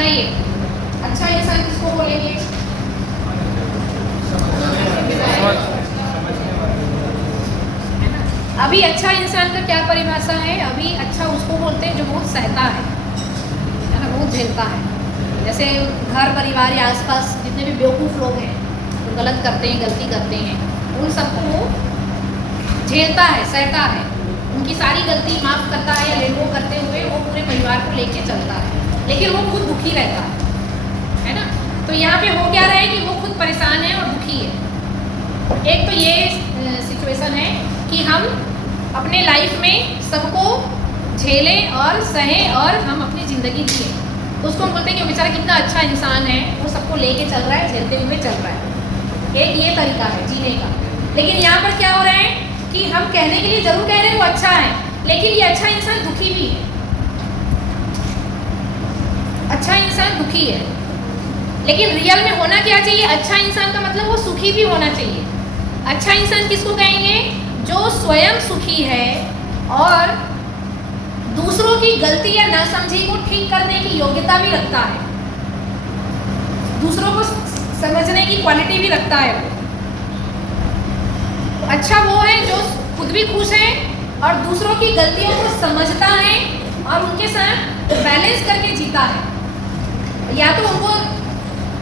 बताइए अच्छा इंसान किसको बोलेंगे? है ना? अभी अच्छा इंसान का क्या परिभाषा है? अभी अच्छा उसको बोलते हैं जो बहुत सहता है ना, बहुत झेलता है। जैसे घर परिवार या आसपास जितने भी बेवकूफ़ लोग हैं जो गलत करते हैं, गलती करते हैं, उन सबको वो झेलता है, सहता है, उनकी सारी गलती माफ़ करता है या लेट गो करते हुए वो पूरे परिवार को लेके चलता है, लेकिन वो खुद दुखी रहता है ना। तो यहाँ पे हो क्या रहा है कि वो खुद परेशान है और दुखी है। एक तो ये सिचुएशन है कि हम अपने लाइफ में सबको झेलें और सहें और हम अपनी ज़िंदगी जिए, तो उसको हम बोलते हैं कि बेचारा कितना अच्छा इंसान है, वो सबको लेके चल रहा है, झेलते हुए चल रहा है। एक ये तरीका है जीने का। लेकिन यहाँ पर क्या हो रहा है कि हम कहने के लिए ज़रूर कह रहे हैं वो अच्छा है, लेकिन ये अच्छा इंसान दुखी भी है। अच्छा इंसान दुखी है, लेकिन रियल में होना क्या चाहिए? अच्छा इंसान का मतलब वो सुखी भी होना चाहिए। अच्छा इंसान किसको कहेंगे? जो स्वयं सुखी है और दूसरों की गलती या नासमझी को ठीक करने की योग्यता भी रखता है, दूसरों को समझने की क्वालिटी भी रखता है वो। तो अच्छा वो है जो खुद भी खुश है और दूसरों की गलतियों को समझता है और उनके साथ बैलेंस करके जीता है। या तो उनको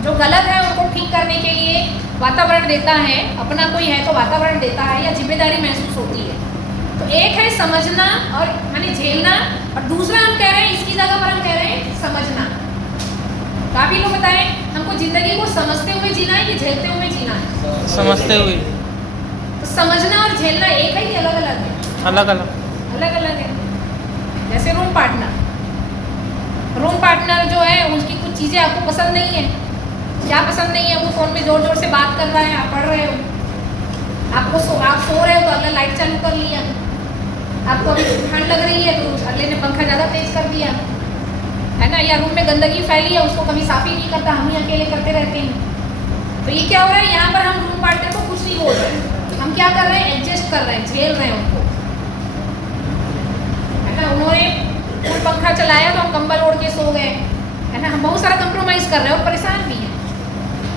जो गलत है उनको ठीक करने के लिए वातावरण देता है, अपना कोई है तो वातावरण देता है या जिम्मेदारी महसूस होती है। तो एक है समझना और माने झेलना, और दूसरा हम कह रहे हैं इसकी जगह पर हम कह रहे हैं समझना। काफी लोग बताएं हमको जिंदगी को समझते हुए जीना है कि झेलते हुए जीना है? समझते हुए। तो समझना और झेलना एक है कि अलग अलग है? अलग अलग अलग अलग है। जैसे रूम पार्टनर जो है उसकी कुछ चीज़ें आपको पसंद नहीं है। क्या पसंद नहीं है? वो फ़ोन में ज़ोर ज़ोर से बात कर रहा है, आप पढ़ रहे हो, आप सो रहे हो तो अगला लाइट चालू कर लिया, आपको अभी ठंड लग रही है तो अगले ने पंखा ज़्यादा तेज कर दिया, है ना। या रूम में गंदगी फैली है, उसको कभी साफ ही नहीं करता, हम ही अकेले करते रहते हैं। तो ये क्या हो रहा है? यहाँ पर हम रूम पार्टनर को कुछ नहीं बोल रहे, हम क्या कर रहे हैं? एडजस्ट कर रहे हैं, झेल रहे हैं उनको, है ना। उन्होंने फुल पंखा चलाया तो हम कंबल ओढ़ के सो गए, है ना। हम बहुत सारा कंप्रोमाइज़ कर रहे हैं और परेशान भी हैं,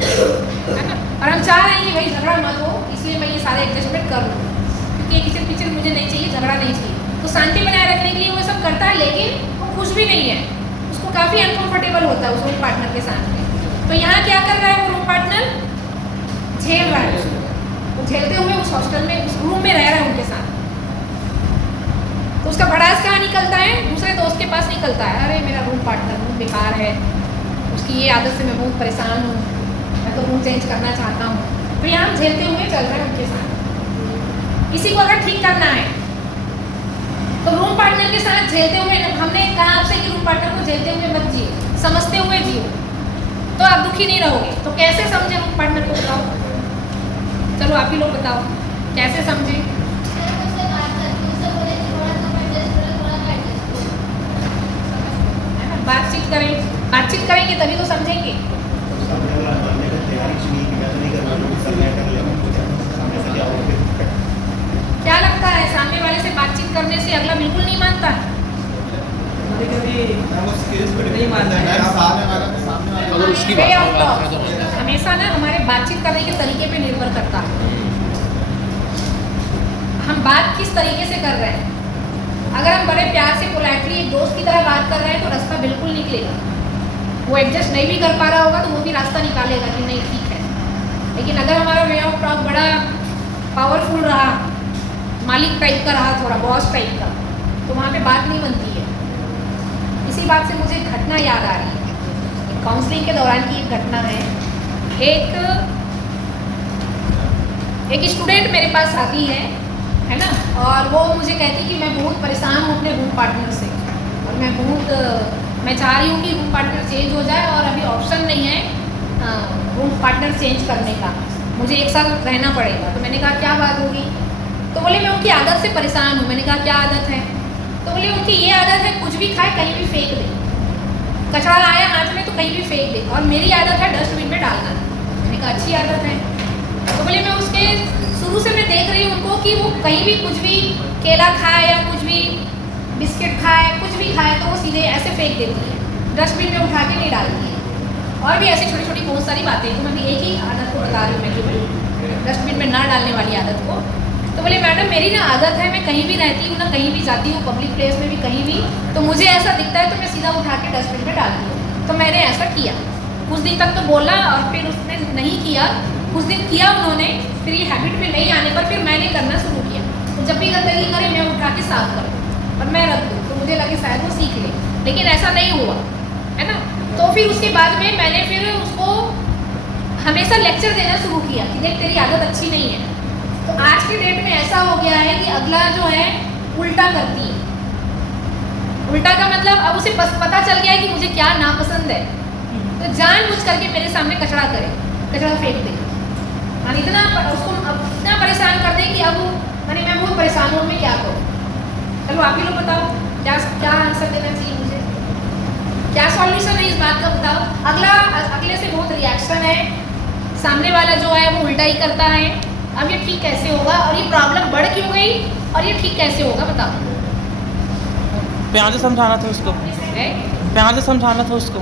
है ना। और हम चाह रहे हैं कि भाई झगड़ा मत हो, इसलिए मैं ये सारे एडजस्टमेंट कर लूँ, क्योंकि ये किचन पिचन मुझे नहीं चाहिए, झगड़ा नहीं चाहिए। तो शांति बनाए रखने के लिए वो सब करता है, लेकिन वो खुश भी नहीं है, उसको काफ़ी अनकंफर्टेबल होता है उस रूम पार्टनर के साथ में। तो यहाँ क्या कर रहा है वो रूम पार्टनर? झेल रहा है उसको, वो झेलते हुए उस हॉस्टल में, उस रूम में रह रहा है उनके साथ। तो उसका भड़ास कहाँ निकलता है? दूसरे दोस्त के पास निकलता है, अरे मेरा रूम पार्टनर बहुत बेकार है, उसकी ये आदत से मैं बहुत परेशान हूँ, मैं तो रूम चेंज करना चाहता हूँ। तो यहाँ झेलते हुए चल रहे हैं उनके साथ। इसी को अगर ठीक करना है तो रूम पार्टनर के साथ झेलते हुए, हमने कहा आपसे कि रूम पार्टनर को झेलते हुए मत जियो, समझते हुए जियो, तो आप दुखी नहीं रहोगे। तो कैसे समझे रूम पार्टनर को? बताओ, चलो आप ही लोग बताओ कैसे समझे? बातचीत करेंगे तभी तो समझेंगे। क्या लगता है सामने वाले से बातचीत करने से अगला बिल्कुल नहीं मानता है? हमेशा ना हमारे बातचीत करने के तरीके पे निर्भर करता है, हम बात किस तरीके से कर रहे हैं। अगर हम बड़े प्यार से पोलाइटली एक दोस्त की तरह बात कर रहे हैं तो रास्ता बिल्कुल निकलेगा। वो एडजस्ट नहीं भी कर पा रहा होगा तो वो भी रास्ता निकालेगा कि नहीं ठीक है। लेकिन अगर हमारा वे ऑफ टॉक बड़ा पावरफुल रहा, मालिक टाइप का रहा, थोड़ा बॉस टाइप का, तो वहाँ पे बात नहीं बनती है। इसी बात से मुझे एक घटना याद आ रही है, काउंसलिंग के दौरान की एक घटना है। एक स्टूडेंट मेरे पास आती है ना, और वो मुझे कहती कि मैं बहुत परेशान हूँ अपने रूम पार्टनर से, और मैं चाह रही हूँ कि रूम पार्टनर चेंज हो जाए, और अभी ऑप्शन नहीं है रूम पार्टनर चेंज करने का, मुझे एक साल रहना पड़ेगा। तो मैंने कहा क्या बात होगी? तो बोले मैं उनकी आदत से परेशान हूँ। मैंने कहा क्या आदत है? तो बोले उनकी ये आदत है कुछ भी खाए कहीं भी फेंक दे, कचरा आया हाथ में तो कहीं भी फेंक दे, और मेरी आदत है डस्टबिन में डालना। मैंने कहा अच्छी आदत है। तो बोले मैं उसके शुरू से मैं देख रही हूँ उनको कि वो कहीं भी कुछ भी केला खाए या कुछ भी बिस्किट खाए, कुछ भी खाए तो वो सीधे ऐसे फेंक देती है। डस्टबिन में उठा के नहीं डालती है। और भी ऐसी छोटी छोटी बहुत सारी बातें, तो मैं भी एक ही आदत को बता रही हूँ मैं केवल, डस्टबिन में ना डालने वाली आदत को। तो बोले मैडम मेरी ना आदत है, मैं कहीं भी रहती हूँ ना, कहीं भी जाती हूँ पब्लिक प्लेस में भी कहीं भी, तो मुझे ऐसा दिखता है तो मैं सीधा उठा के डस्टबिन में डालती हूँ। तो मैंने ऐसा किया कुछ दिन तक, तो बोला और फिर उसने नहीं किया, कुछ दिन किया उन्होंने, फिर ये हैबिट में नहीं आने पर फिर मैंने करना शुरू किया। तो जब भी गंदगी करे मैं उठा के साफ कर दूँ और मैं रख दूँ, तो मुझे लगे शायद वो सीख ले, लेकिन ऐसा नहीं हुआ, है ना। तो फिर उसके बाद में मैंने फिर उसको हमेशा लेक्चर देना शुरू किया कि देख तेरी आदत अच्छी नहीं है। तो आज के डेट में ऐसा हो गया है कि अगला जो है उल्टा करती है। उल्टा का मतलब अब उसे पता चल गया है कि मुझे क्या नापसंद है, तो जानबूझ करके मेरे सामने कचरा करे, कचरा फेंक दे, हाँ इतना उसको इतना परेशान कर दे कि अब मैंने मैं बहुत परेशान हूँ, मैं क्या करूँ। चलो आप ही लोग बताओ क्या क्या आंसर देना चाहिए मुझे, क्या सॉल्यूशन है इस बात का बताओ। अगले से बहुत रिएक्शन है, सामने वाला जो है वो उल्टा ही करता है, अब ये ठीक कैसे होगा, और ये प्रॉब्लम बढ़ क्यों गई, और ये ठीक कैसे होगा बताओ। प्यार से समझाना था उसको, प्यार से समझाना था उसको।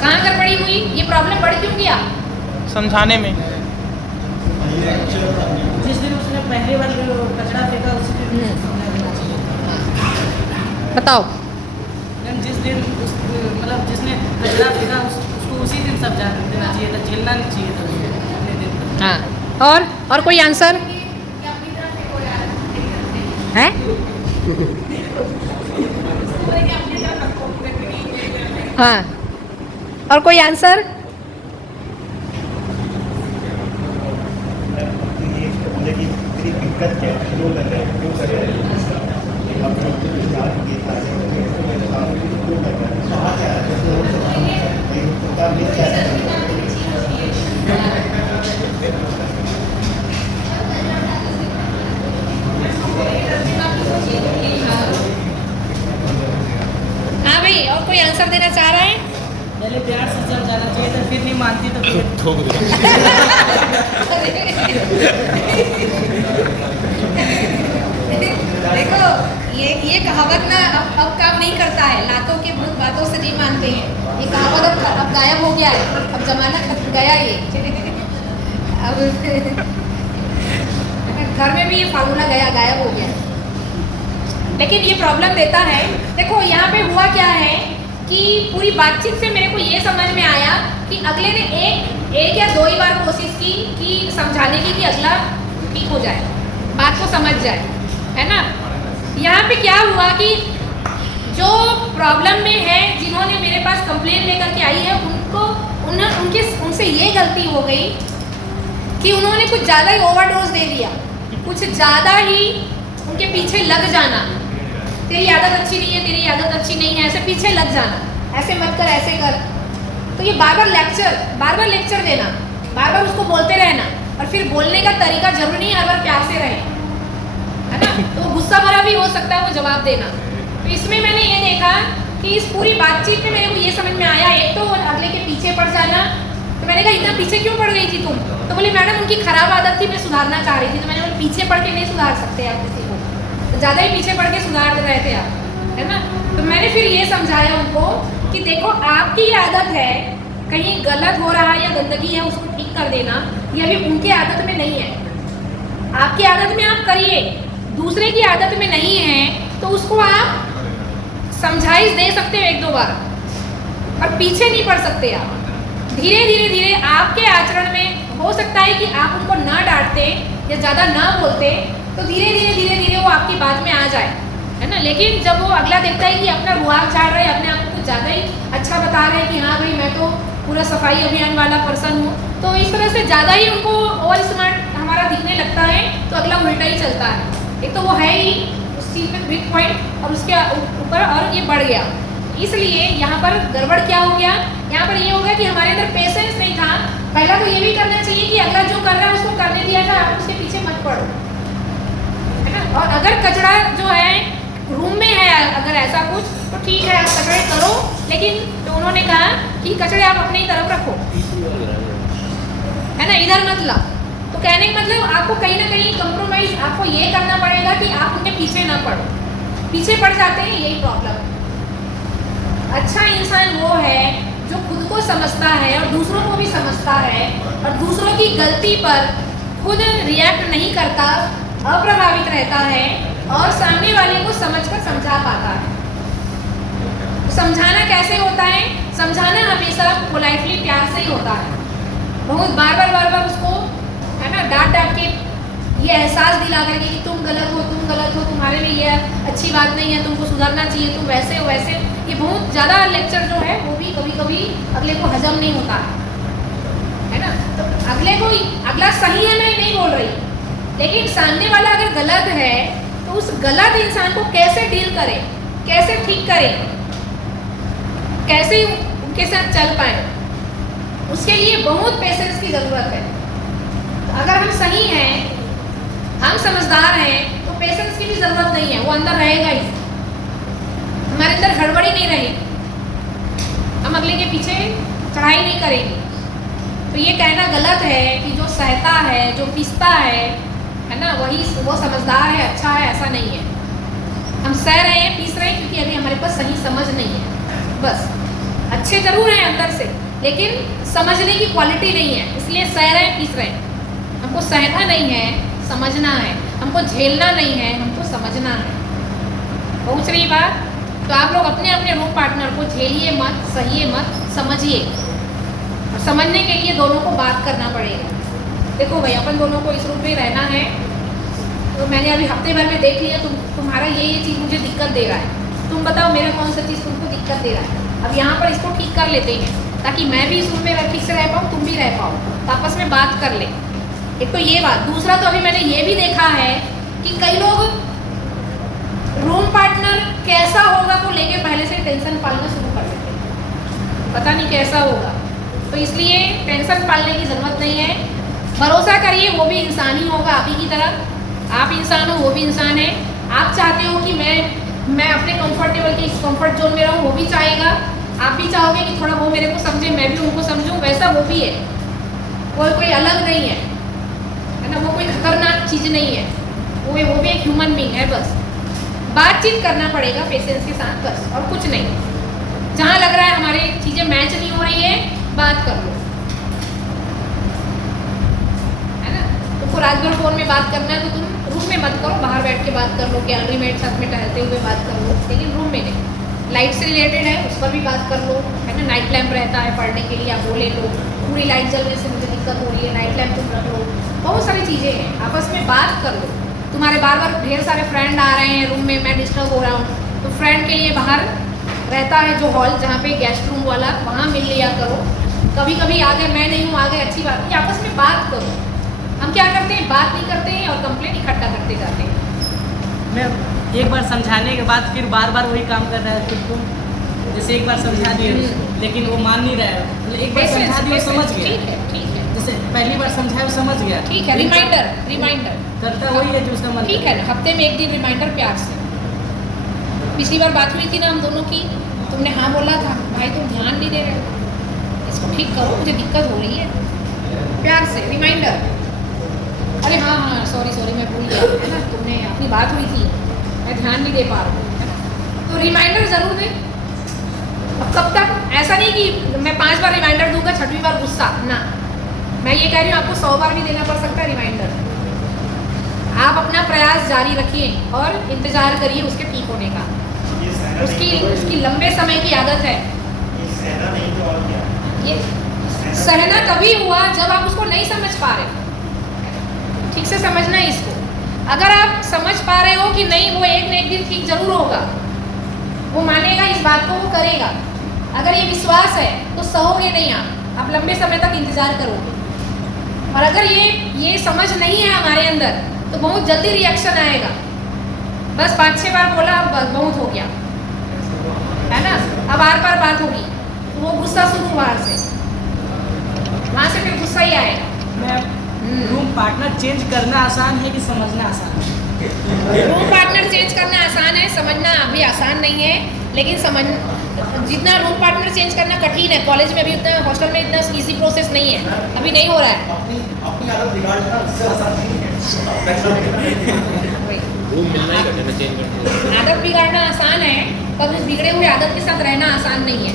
कहाँ कर पड़ी हुई, ये प्रॉब्लम बढ़ क्यों गया समझाने में। जिस दिन उसने पहली बार कचरा फेंका उसी दिन बताओ। जिस दिन मतलब जिसने कचरा फेंका उसको उसी दिन समझा देना चाहिए था, झेलना नहीं चाहिए था उतने दिन। हाँ और कोई आंसर है? हाँ और कोई आंसर? हाँ भाई और कोई आंसर देना चाह रहा है? पहले प्यार से समझाना चाहिए था, फिर नहीं मानती तो फिर ठोक दो। देखो ये कहावत ना अब काम नहीं करता है, लातों के भूत बातों से नहीं मानते हैं। ये कहावत अब गायब हो गया है, अब जमाना खत्म गया ये। अब घर में भी ये फार्मूला गायब हो गया, लेकिन ये प्रॉब्लम देता है। देखो यहाँ पे हुआ क्या है कि पूरी बातचीत से मेरे को ये समझ में आया कि अगले ने एक या दो ही बार कोशिश की कि समझाने की कि अगला ठीक हो जाए, बात को समझ जाए, है ना। यहाँ पे क्या हुआ कि जो प्रॉब्लम में है, जिन्होंने मेरे पास कंप्लेन लेकर के आई है, उनसे ये गलती हो गई कि उन्होंने कुछ ज़्यादा ही ओवरडोज दे दिया, कुछ ज़्यादा ही उनके पीछे लग जाना। तेरी आदत अच्छी नहीं है, तेरी आदत अच्छी नहीं है, ऐसे पीछे लग जाना, ऐसे मत कर, ऐसे कर। तो ये बार बार लेक्चर देना, बार बार उसको बोलते रहना, और फिर बोलने का तरीका जरूरी नहीं हर बार प्यार से रहे, है ना। तो गुस्सा भरा भी हो सकता है वो जवाब देना। तो इसमें मैंने ये देखा कि इस पूरी बातचीत में मेरे को ये समझ में आया, एक तो अगले के पीछे पड़ जाना। तो मैंने कहा इतना पीछे क्यों पड़ गई थी तुम? तो बोले मैडम उनकी खराब आदत थी, मैं सुधारना चाह रही थी। तो मैंने बोला पीछे पड़ के नहीं सुधार सकते आप किसी को, तो ज़्यादा ही पीछे पड़ के सुधार रहे थे आप, है ना। तो मैंने फिर ये समझाया उनको कि देखो आपकी आदत है, कहीं गलत हो रहा है या गंदगी है उसको ठीक कर देना, ये अभी उनकी आदत में नहीं है। आपकी आदत में आप करिए, दूसरे की आदत में नहीं है, तो उसको आप समझाइश दे सकते हो एक दो बार, और पीछे नहीं पड़ सकते आप। धीरे आपके आचरण में हो सकता है कि आप उनको ना डांटते या ज़्यादा ना बोलते, तो धीरे वो आपकी बात में आ जाए, है ना। लेकिन जब वो अगला देखता है कि अपना रुआब झाड़ रहे, अपने आप को कुछ ज़्यादा ही अच्छा बता रहे हैं कि हाँ भाई मैं तो पूरा सफाई अभियान वाला पर्सन हूँ, तो इस तरह से ज़्यादा ही उनको ओवर स्मार्ट हमारा दिखने लगता है, तो अगला उल्टा ही चलता है। एक तो वो है ही उस चीज़ में वीक पॉइंट, और उसके ऊपर और ये बढ़ गया। इसलिए यहाँ पर गड़बड़ क्या हो गया, यहाँ पर ये हो गया कि हमारे अंदर पेशेंस नहीं था। पहला तो ये भी करना चाहिए कि अगला जो कर रहा है उसको करने दिया जाए, आप उसके पीछे मत पड़ो, है ना। और अगर कचरा जो है रूम में है, अगर ऐसा कुछ, तो ठीक है आप कचरे करो, लेकिन तो उन्होंने कहा कि कचरे आप अपनी तरफ रखो, है ना, इधर मत ला। तो कहने का मतलब आपको कहीं ना कहीं कंप्रोमाइज आपको ये करना पड़ेगा कि आप उनके पीछे ना पड़ो। पीछे पड़ जाते हैं, यही प्रॉब्लम है। अच्छा इंसान वो है जो खुद को समझता है और दूसरों को भी समझता है और दूसरों की गलती पर खुद रिएक्ट नहीं करता, अप्रभावित रहता है और सामने वाले को समझकर समझा पाता है। समझाना कैसे होता है? समझाना हमेशा पोलाइटली, प्यार से ही होता है। बहुत बार बार उसको है ना डांट के ये एहसास दिला करके कि तुम गलत हो, तुम्हारे लिए ये अच्छी बात नहीं है, तुमको सुधरना चाहिए, तुम वैसे हो वैसे। ये बहुत ज़्यादा लेक्चर जो है वो भी कभी कभी अगले को हजम नहीं होता है ना। तो अगला सही है, मैं नहीं बोल रही, लेकिन सामने वाला अगर गलत है तो उस गलत इंसान को कैसे डील करें, कैसे ठीक करें, कैसे उनके साथ चल पाए, उसके लिए बहुत पेशेंस की ज़रूरत है। तो अगर हम सही हैं, हम समझदार हैं, तो पेशेंस की भी ज़रूरत नहीं है, वो अंदर रहेगा ही, हमारे अंदर हड़बड़ी नहीं रहेगी, हम अगले के पीछे चढ़ाई नहीं करेंगे। तो ये कहना गलत है कि जो सहता है, जो पिसता है ना, वो समझदार है, अच्छा है, ऐसा नहीं है। हम सह रहे हैं, पीस रहे हैं क्योंकि अभी हमारे पास सही समझ नहीं है। बस अच्छे ज़रूर हैं अंदर से, लेकिन समझने की क्वालिटी नहीं है, इसलिए सह रहे हैं, पीस रहे हैं। हमको सहना नहीं है, समझना है। हमको झेलना नहीं है, हमको समझना है। पहुँच रही बात? तो आप लोग अपने अपने रूम पार्टनर को झेलिए मत, सहिए मत, समझिए। और समझने के लिए दोनों को बात करना पड़ेगा। देखो भाई, अपन दोनों को इस रूम में रहना है, तो मैंने अभी हफ्ते भर में देख लिया तुम्हारा ये चीज़ मुझे दिक्कत दे रहा है, तुम बताओ मेरा कौन सा चीज़ तुमको दिक्कत दे रहा है। अब यहाँ पर इसको ठीक कर लेते हैं ताकि मैं भी इस रूम में ठीक से रह पाऊँ, तुम भी रह पाओ, तो आपस में बात कर ले। एक तो ये बात। दूसरा, तो अभी मैंने ये भी देखा है कि कई लोग रूम पार्टनर कैसा होगा को लेके पहले से टेंशन पालना शुरू कर देते हैं, पता नहीं कैसा होगा। तो इसलिए टेंशन पालने की ज़रूरत नहीं है। भरोसा करिए, वो भी इंसान ही होगा आप ही की तरह। आप इंसान हो, वो भी इंसान है। आप चाहते हो कि मैं अपने कंफर्ट जोन में रहूँ, वो भी चाहेगा। आप भी चाहोगे कि थोड़ा वो मेरे को समझे, मैं भी उनको समझूं, वैसा वो भी है। कोई अलग नहीं है ना, वो कोई खतरनाक चीज़ नहीं है, वो भी एक ह्यूमन बीइंग है। बस बातचीत करना पड़ेगा पेशेंस के साथ, बस, और कुछ नहीं। जहाँ लग रहा है हमारी चीज़ें मैच नहीं हो रही है, बात कर लो, है ना। तुमको रात भर फ़ोन में बात करना है तो तुम रूम में मत करो, बाहर बैठ के बात कर लो, गैलरी में साथ में टहलते हुए बात कर लो, लेकिन रूम में नहीं। लाइट से रिलेटेड है, उस पर भी बात कर लो, है ना। नाइट लैम्प रहता है पढ़ने के लिए, आप वो ले लो। पूरी लाइट जलने से मुझे दिक्कत हो रही है, नाइट लैम्प तुम रख लो। बहुत सारी चीज़ें हैं, आपस में बात कर लो। तुम्हारे बार ढेर सारे फ्रेंड आ रहे हैं रूम में, मैं डिस्टर्ब हो रहा हूँ, तो फ्रेंड के लिए बाहर रहता है जो हॉल, जहाँ पे गेस्ट रूम वाला, वहाँ मिल लिया करो। कभी कभी आ गए, मैं नहीं हूँ, आ गए, अच्छी बात नहीं, आपस में बात करो। हम क्या करते हैं, बात नहीं करते हैं और कंप्लेंट इकट्ठा करते जाते हैं। मैं एक बार समझाने के बाद फिर बार वही काम कर रहा है। फिर तुम जैसे एक बार समझा दिए उसको, लेकिन वो मान नहीं रहा है, मतलब एक बार समझा दिए समझ गया। ठीक है। जैसे पहली बार समझाया वो समझ गया, ठीक है। रिमाइंडर करता वही है जो उसका मन। ठीक है ना, हफ्ते में एक दिन रिमाइंडर, प्यार से। पिछली बार बात हुई थी ना हम दोनों की, तुमने हाँ बोला था, भाई तुम ध्यान नहीं दे रहे, इसको ठीक करो, मुझे दिक्कत हो रही है, प्यार से रिमाइंडर। अरे हाँ, सॉरी मैं भूल गया, है ना, तुमने अपनी बात हुई थी, मैं ध्यान नहीं दे पा रहा हूँ, है ना। तो रिमाइंडर ज़रूर दें। अब कब तक? ऐसा नहीं कि मैं 5 बार रिमाइंडर दूंगा, 6वीं बार गुस्सा ना। मैं ये कह रही हूँ, आपको 100 बार भी देना पड़ सकता है रिमाइंडर। आप अपना प्रयास जारी रखिए और इंतज़ार करिए उसके ठीक होने का। उसकी लंबे समय की आदत है। ये सहना कभी हुआ जब आप उसको नहीं समझ पा रहे। ठीक से समझना है इसको। अगर आप समझ पा रहे हो कि नहीं, वो एक न एक दिन ठीक जरूर होगा, वो मानेगा इस बात को, वो करेगा, अगर ये विश्वास है तो सहोगे नहीं आप लंबे समय तक इंतज़ार करोगे। और अगर ये समझ नहीं है हमारे अंदर, तो बहुत जल्दी रिएक्शन आएगा। बस 5-6 बार बोला, अब बहुत हो गया, है ना। अब बार बात होगी, वो गुस्सा शुरू वहाँ से फिर गुस्सा ही आएगा। रूम पार्टनर चेंज करना आसान है कि समझना आसान है? रूम पार्टनर चेंज करना आसान है, समझना अभी आसान नहीं है। लेकिन जितना रूम पार्टनर चेंज करना कठिन है, कॉलेज में अभी उतना, हॉस्टल में इतना इजी प्रोसेस नहीं है, अभी नहीं हो रहा है। अपनी आदत बिगाड़ना उससे आसान नहीं है। आदत बिगाड़ना आसान है, पर उस बिगड़े हुए आदत के साथ रहना आसान नहीं है।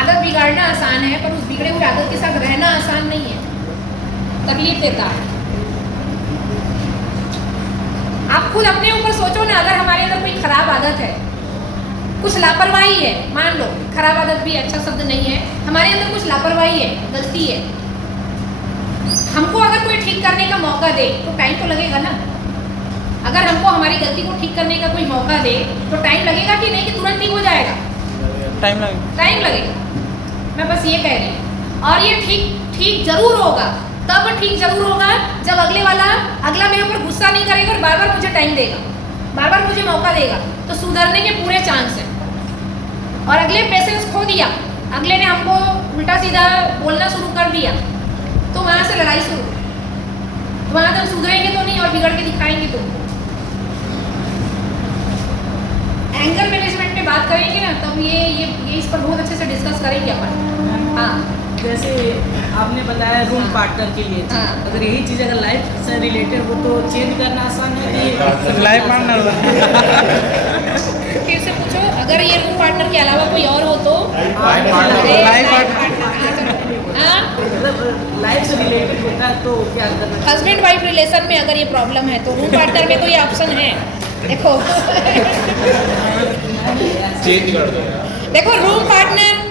आदत बिगाड़ना आसान है, पर उस बिगड़े हुए आदत के साथ रहना आसान नहीं है, तकलीफ देता है। आप खुद अपने ऊपर सोचो ना, अगर हमारे अंदर कोई खराब आदत है, कुछ लापरवाही है, मान लो खराब आदत भी अच्छा शब्द नहीं है, हमारे अंदर कुछ लापरवाही है, गलती है, हमको अगर कोई ठीक करने का मौका दे तो टाइम तो लगेगा ना। अगर हमको हमारी गलती को ठीक करने का कोई मौका दे तो टाइम लगेगा कि नहीं, कि तुरंत ठीक हो जाएगा? टाइम लगेगा। मैं बस ये कह रही हूँ। और ये ठीक जरूर होगा, तब ठीक जरूर होगा जब अगला मेरे ऊपर गुस्सा नहीं करेगा और बार बार मुझे टाइम देगा, बार बार मुझे मौका देगा, तो सुधरने के पूरे चांस हैं। और अगले पेशेंस खो दिया, अगले ने हमको उल्टा सीधा बोलना शुरू कर दिया, तो वहाँ से लड़ाई शुरू। वहाँ तो सुधरेंगे तो नहीं और बिगड़ के दिखाएंगे तुमको। एंगर मैनेजमेंट पे बात करेंगे ना, तब ये इस पर बहुत अच्छे से डिस्कस करेंगे अपन। हाँ, जैसे आपने बताया रूम पार्टनर के लिए, हाँ। अगर यही चीज़ अगर लाइफ से रिलेटेड हो तो चेंज करना आसान है कि लाइफ पार्टनर फिर से पूछो, अगर ये रूम पार्टनर के अलावा कोई और हो तो? मतलब लाइफ से रिलेटेड होता है तो क्या करना? हस्बैंड वाइफ रिलेशन में अगर ये प्रॉब्लम है तो रूम पार्टनर में तो ये ऑप्शन है। देखो चेंज कर दो। देखो रूम पार्टनर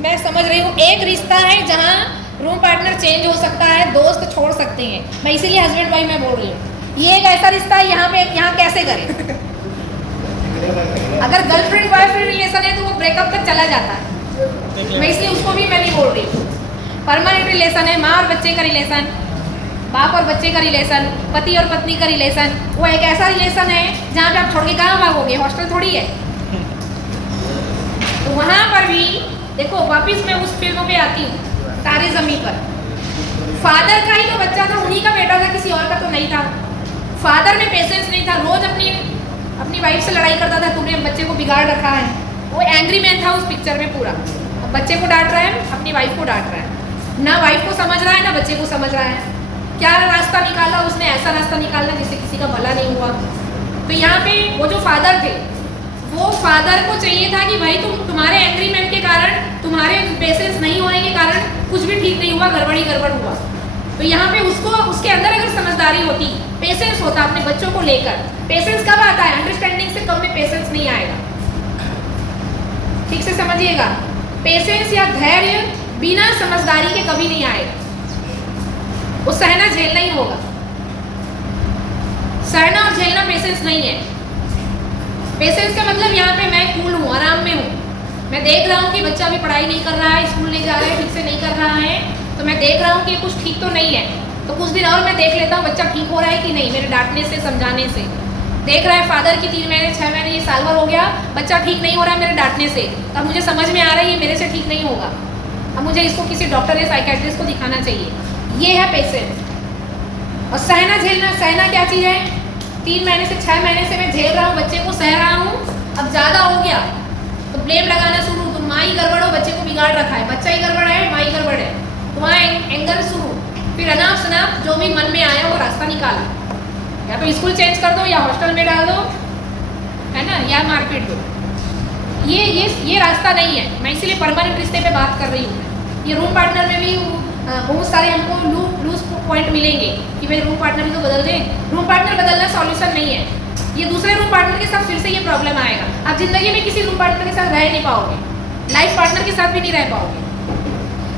मैं समझ रही हूँ, एक रिश्ता है जहाँ रूम पार्टनर चेंज हो सकता है, दोस्त छोड़ सकते हैं, मैं इसीलिए हस्बैंड वाइफ में बोल रही हूँ। ये एक ऐसा रिश्ता है यहाँ कैसे करें? अगर गर्लफ्रेंड बॉयफ्रेंड रिलेशन है तो वो ब्रेकअप तक चला जाता है, मैं इसलिए उसको भी मैं नहीं बोल रही। परमानेंट रिलेशन है, माँ और बच्चे का रिलेशन, बाप और बच्चे का रिलेशन, पति और पत्नी का रिलेशन, वो एक ऐसा रिलेशन है जहाँ पे आप छोड़ के कहाँ भागोगे, हॉस्टल थोड़ी है। तो वहाँ पर भी देखो, वापिस मैं उस फिल्म पे आती हूँ, तारे ज़मीन पर। फादर का ही तो बच्चा था, उन्हीं का बेटा था, किसी और का तो नहीं था। फादर में पेशेंस नहीं था, रोज अपनी वाइफ से लड़ाई करता था, तुमने बच्चे को बिगाड़ रखा है। वो एंग्री मैन था उस पिक्चर में पूरा। अब बच्चे को डांट रहा है, अपनी वाइफ को डांट रहा है, ना वाइफ को समझ रहा है ना बच्चे को समझ रहा है। क्या रास्ता निकाला उसने? ऐसा रास्ता निकालना जिससे किसी का भला नहीं हुआ। तो यहाँ पे वो जो फादर थे, वो फादर को चाहिए था कि भाई तुम्हारे एग्रीमेंट के कारण, तुम्हारे पेशेंस नहीं होने के कारण कुछ भी ठीक नहीं हुआ, गड़बड़ हुआ। तो यहाँ पे उसके अंदर अगर समझदारी होती, पेशेंस होता अपने बच्चों को लेकर। पेशेंस कब आता है? अंडरस्टैंडिंग से कम में पेशेंस नहीं आएगा। ठीक से समझिएगा, पेशेंस या धैर्य बिना समझदारी के कभी नहीं आएगा। वो सहना झेलना ही होगा। सहना और झेलना पेशेंस नहीं है। पेशेंस का मतलब यहाँ पे मैं कूल हूँ, आराम में हूँ, मैं देख रहा हूँ कि बच्चा अभी पढ़ाई नहीं कर रहा है, स्कूल नहीं जा रहा है, ठीक से नहीं कर रहा है, तो मैं देख रहा हूँ कि कुछ ठीक तो नहीं है, तो कुछ दिन और मैं देख लेता हूँ बच्चा ठीक हो रहा है कि नहीं, मेरे डांटने से, समझाने से। देख रहा है फादर की 3 महीने 6 महीने, ये साल भर हो गया, बच्चा ठीक नहीं हो रहा है मेरे डांटने से, तब मुझे समझ में आ रहा है ये मेरे से ठीक नहीं होगा, अब मुझे इसको किसी डॉक्टर या साइकेट्रिस्ट को दिखाना चाहिए। ये है पेशेंस। और सहना झेलना, सहना क्या चीज़ है? 3 महीने से 6 महीने से मैं झेल रहा हूँ, बच्चे को सह रहा हूँ, अब ज़्यादा हो गया तो ब्लेम लगाना शुरू, तो माँ ही गड़बड़ हो, बच्चे को बिगाड़ रखा है, बच्चा ही गड़बड़ है, माँ ही गड़बड़ है, तो वहाँ एंगर शुरू। फिर अनाप शनाप जो भी मन में आया वो रास्ता निकाला, या तो स्कूल चेंज कर दो, या हॉस्टल में डाल दो, है ना, या मारपीट दो। ये रास्ता नहीं है। मैं इसीलिए परमानेंट रिश्ते पे बात कर रही हूँ। ये रूम पार्टनर में भी बहुत सारे हमको लूज पॉइंट मिलेंगे कि भाई रूम पार्टनर ही तो बदल दें। रूम पार्टनर बदलना सॉल्यूशन नहीं है। ये दूसरे रूम पार्टनर के साथ फिर से ये प्रॉब्लम आएगा। आप जिंदगी में किसी रूम पार्टनर के साथ रह नहीं पाओगे, लाइफ पार्टनर के साथ भी नहीं रह पाओगे।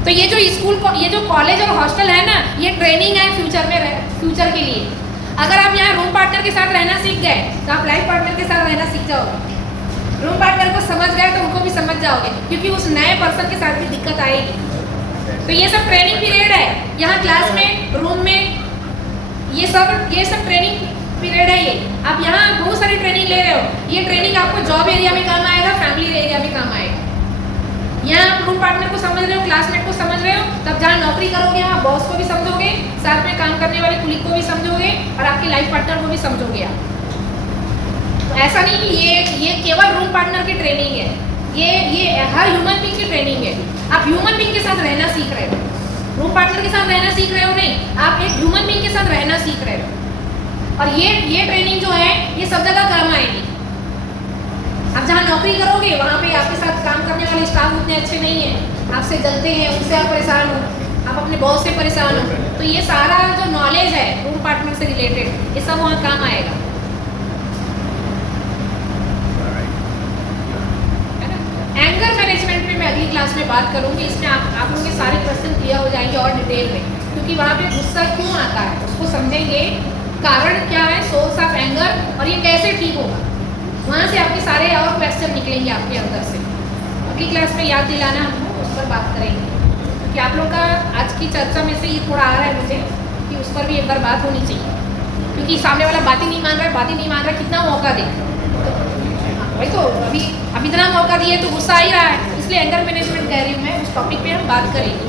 तो ये जो ये जो कॉलेज और हॉस्टल है ना, ये ट्रेनिंग है फ्यूचर के लिए। अगर आप यहाँ रूम पार्टनर के साथ रहना सीख गए तो आप लाइफ पार्टनर के साथ रहना सीख जाओगे। रूम पार्टनर को समझ गए तो उनको भी समझ जाओगे, क्योंकि उस नए पर्सन के साथ भी दिक्कत आएगी। तो ये सब ट्रेनिंग पीरियड है। यहाँ क्लास में, रूम में, ये सब ट्रेनिंग पीरियड है। ये आप यहाँ बहुत सारी ट्रेनिंग ले रहे हो। ये ट्रेनिंग आपको जॉब एरिया में काम आएगा, फैमिली एरिया में काम आएगा। यहाँ आप रूम पार्टनर को समझ रहे हो, क्लासमेट को समझ रहे हो, तब जहाँ नौकरी करोगे वहाँ बॉस को भी समझोगे, साथ में काम करने वाले कुलीग को भी समझोगे, और आपकी लाइफ पार्टनर को भी समझोगे आप। तो ऐसा नहीं कि ये केवल रूम पार्टनर की ट्रेनिंग है, ये हर ह्यूमन बीइंग की ट्रेनिंग है। आप ह्यूमन बीइंग के साथ रहना सीख रहे हो, रूम पार्टनर के साथ रहना सीख रहे हो नहीं, आप एक ह्यूमन बीइंग के साथ रहना सीख रहे हो। और ये ट्रेनिंग जो है ये सब जगह काम आएगी। आप जहाँ नौकरी करोगे वहाँ पे आपके साथ काम करने वाले स्टाफ उतने अच्छे नहीं हैं, आपसे जलते हैं, उनसे आप परेशान हो, आप अपने बॉस से परेशान हो, तो ये सारा जो नॉलेज है रूम पार्टनर से रिलेटेड ये सब वहाँ काम आएगा, है ना। एंगर मैनेजमेंट पे मैं अगली क्लास में बात करूँगी, इसमें आप लोगों के सारे क्वेश्चन क्लियर हो जाएंगे और डिटेल में, क्योंकि वहाँ पे गुस्सा क्यों आता है उसको समझेंगे, कारण क्या है सोर्स ऑफ एंगर और ये कैसे ठीक होगा, वहाँ से आपके सारे और क्वेश्चन निकलेंगे आपके अंदर से। अगली क्लास में याद दिलाना हमको, उस पर बात करेंगे, क्योंकि आप लोग का आज की चर्चा में से ये थोड़ा आ रहा है मुझे कि उस पर भी एक बार बात होनी चाहिए, क्योंकि सामने वाला बात ही नहीं मान रहा है, कितना मौका दे, वही तो अभी इतना मौका दिए तो गुस्सा आ ही रहा है, इसलिए एंगर मैनेजमेंट कह रही हूँ मैं, उस टॉपिक पे हम बात करेंगे।